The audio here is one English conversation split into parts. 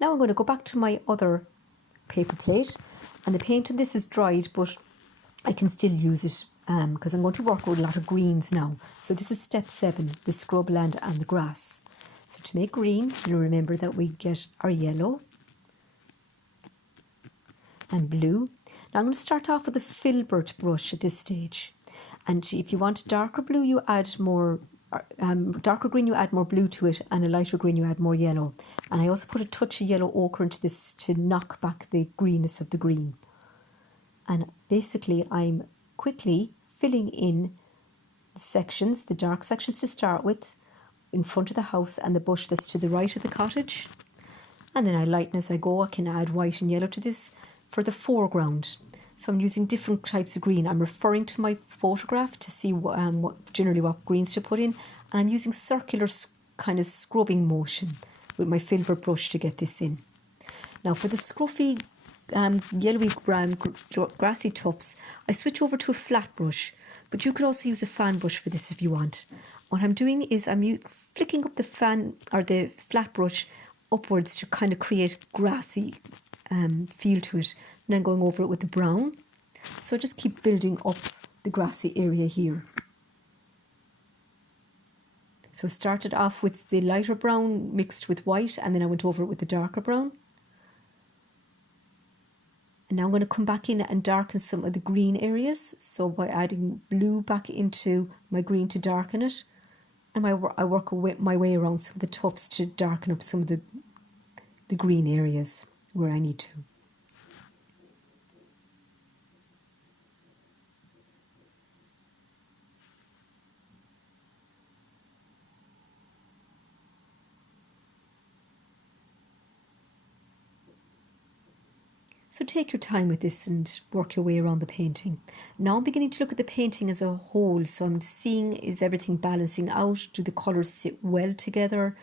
Now I'm going to go back to my other paper plate, and the paint on this is dried, but I can still use it because I'm going to work with a lot of greens now. So this is step 7, the scrubland and the grass. So to make green, you remember that we get our yellow and blue. Now I'm going to start off with a filbert brush at this stage. And if you want darker blue, you add more, darker green, you add more blue to it, and a lighter green, you add more yellow. And I also put a touch of yellow ochre into this to knock back the greenness of the green. And basically, I'm quickly filling in the sections, the dark sections to start with, in front of the house and the bush that's to the right of the cottage. And then I lighten as I go. I can add white and yellow to this for the foreground. So I'm using different types of green. I'm referring to my photograph to see generally what greens to put in. And I'm using circular kind of scrubbing motion with my filbert brush to get this in. Now for the scruffy yellowy brown grassy tufts, I switch over to a flat brush. But you could also use a fan brush for this if you want. What I'm doing is I'm flicking up the fan or the flat brush upwards to kind of create grassy feel to it. And then going over it with the brown. So I just keep building up the grassy area here. So I started off with the lighter brown mixed with white, and then I went over it with the darker brown. And now I'm going to come back in and darken some of the green areas. So by adding blue back into my green to darken it. And I work my way around some of the tufts to darken up some of the green areas where I need to. So take your time with this and work your way around the painting. Now I'm beginning to look at the painting as a whole. So I'm seeing, is everything balancing out? Do the colours sit well together?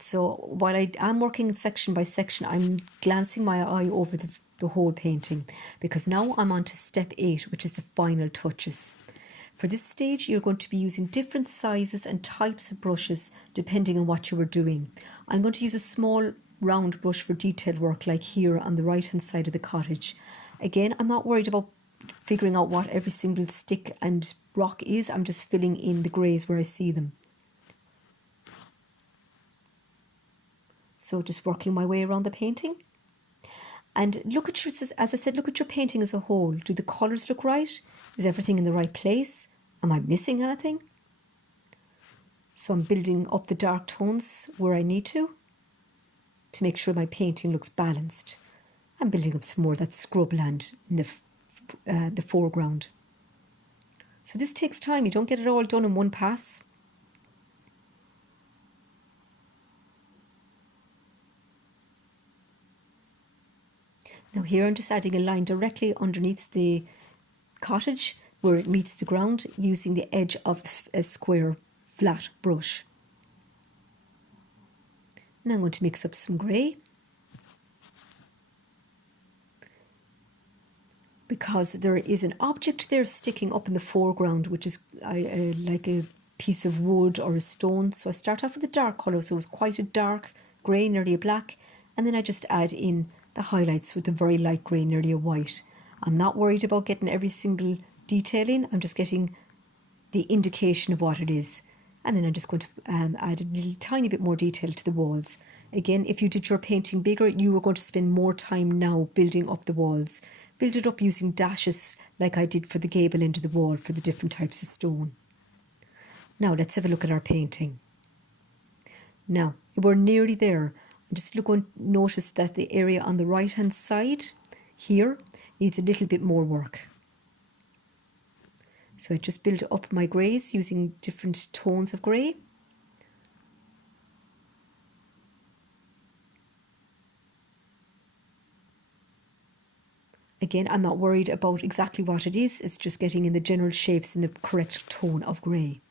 So while I am working section by section, I'm glancing my eye over the whole painting, because now I'm on to step 8, which is the final touches. For this stage, you're going to be using different sizes and types of brushes depending on what you are doing. I'm going to use a small round brush for detail work, like here on the right hand side of the cottage. Again, I'm not worried about figuring out what every single stick and rock is. I'm just filling in the greys where I see them. So just working my way around the painting. And look at your, as I said, look at your painting as a whole. Do the colours look right? Is everything in the right place? Am I missing anything? So I'm building up the dark tones where I need to make sure my painting looks balanced. I'm building up some more of that scrubland in the foreground. So this takes time. You don't get it all done in one pass. Now here I'm just adding a line directly underneath the cottage where it meets the ground, using the edge of a square flat brush. Now I'm going to mix up some grey, because there is an object there sticking up in the foreground, which is like a piece of wood or a stone. So I start off with a dark colour, so it's quite a dark grey, nearly a black, and then I just add in the highlights with a very light grey, nearly a white. I'm not worried about getting every single detail in. I'm just getting the indication of what it is. And then I'm just going to add a little tiny bit more detail to the walls. Again, if you did your painting bigger, you are going to spend more time now building up the walls. Build it up using dashes like I did for the gable end of the wall for the different types of stone. Now let's have a look at our painting. Now, we're nearly there. I'm just going to notice that the area on the right hand side here needs a little bit more work. So I just build up my greys using different tones of grey. Again, I'm not worried about exactly what it is. It's just getting in the general shapes in the correct tone of grey.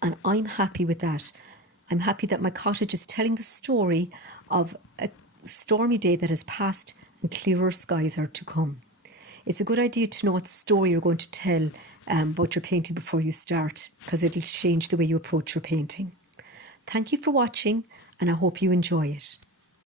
And I'm happy with that. I'm happy that my cottage is telling the story of a stormy day that has passed and clearer skies are to come. It's a good idea to know what story you're going to tell about your painting before you start, because it'll change the way you approach your painting. Thank you for watching, and I hope you enjoy it.